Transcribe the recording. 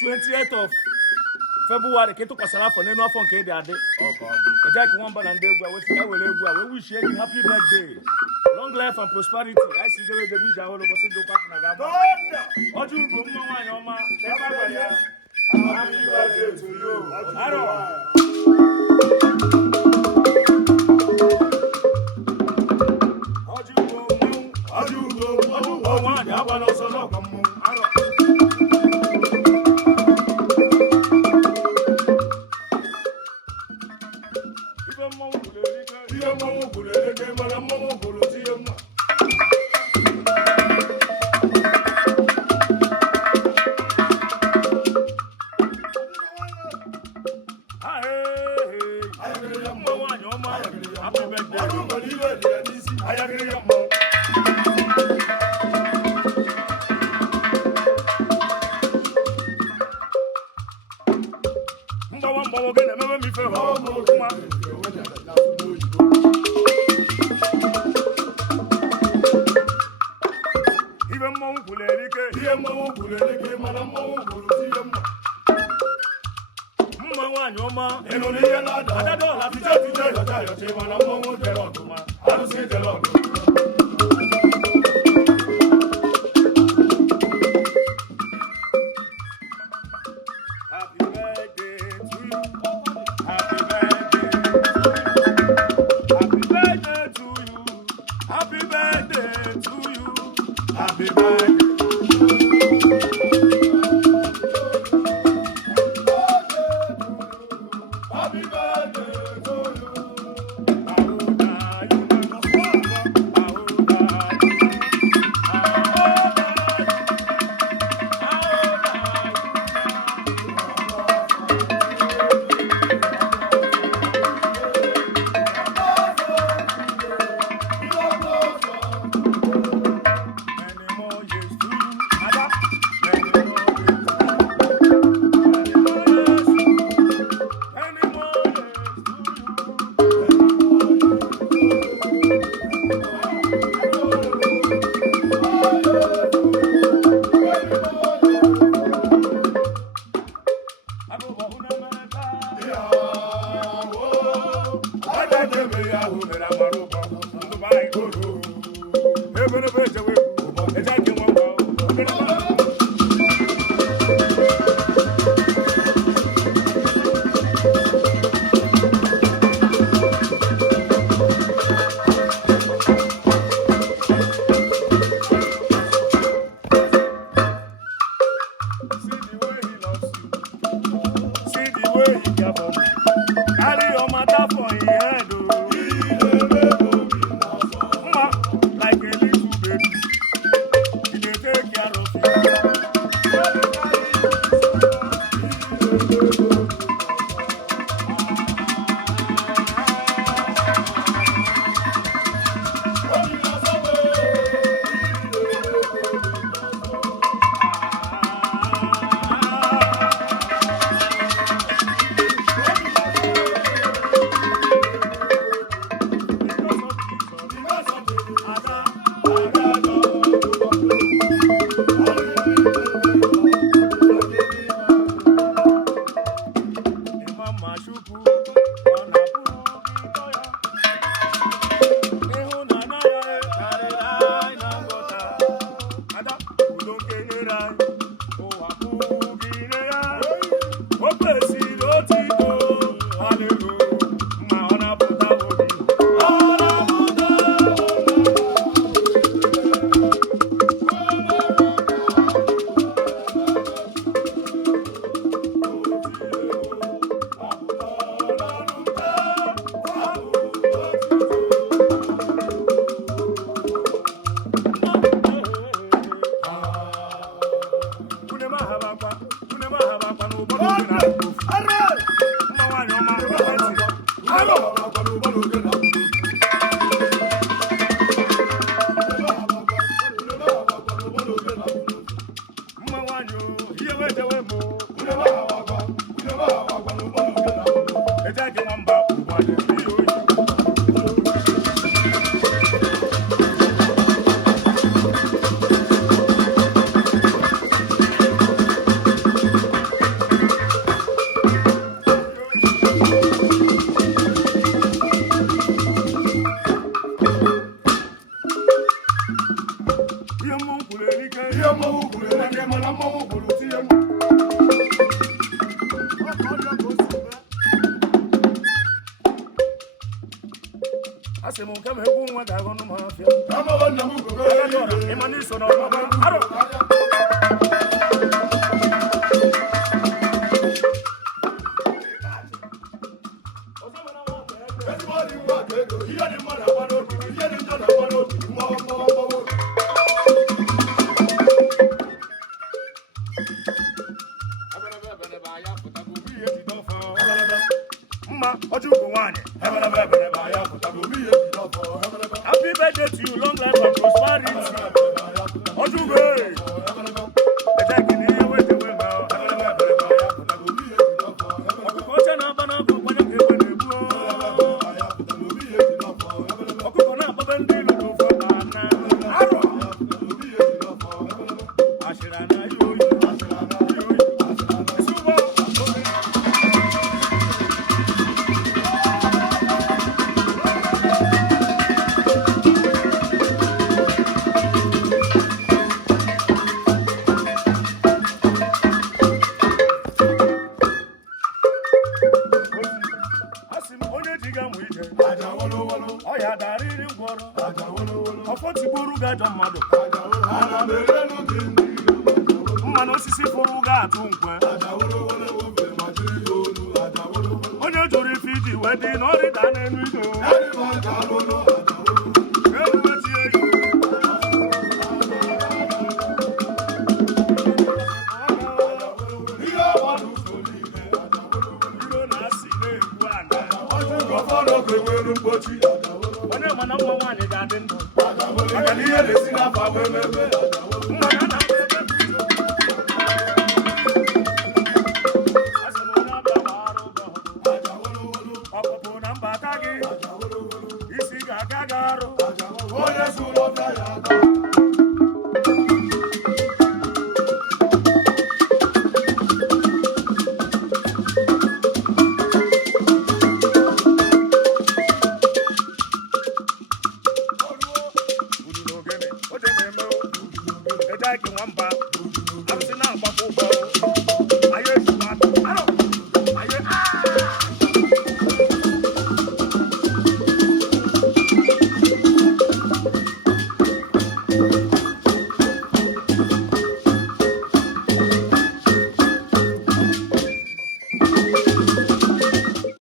28th of February, Keto Kasala for Neno from Kade. The Jack one band and they we wish you happy birthday. Long life and prosperity. I see the way the visa all over Happy birthday to you. nwa ga-ahụ n'ụmụ afịa ịma n'iso na ọgbaba arọ Happy birthday to you, long life and prosperity. Mmanụ osisi fụrụ ga-atụ nkwe onye jụrụ ife iji wee dị n'ọrịda n'elu ido onye mana nwa nwaanyị ga-adị ndụ maka na ihe na-esi n'afọ abụ emebe ọpụpụ na mbata gị isi ga-aga gị arụ onye zụrụ ọbịa ya aka Ogene, Ogene, Igbo, nwamba, arụsị na-agbapụ ụgbọ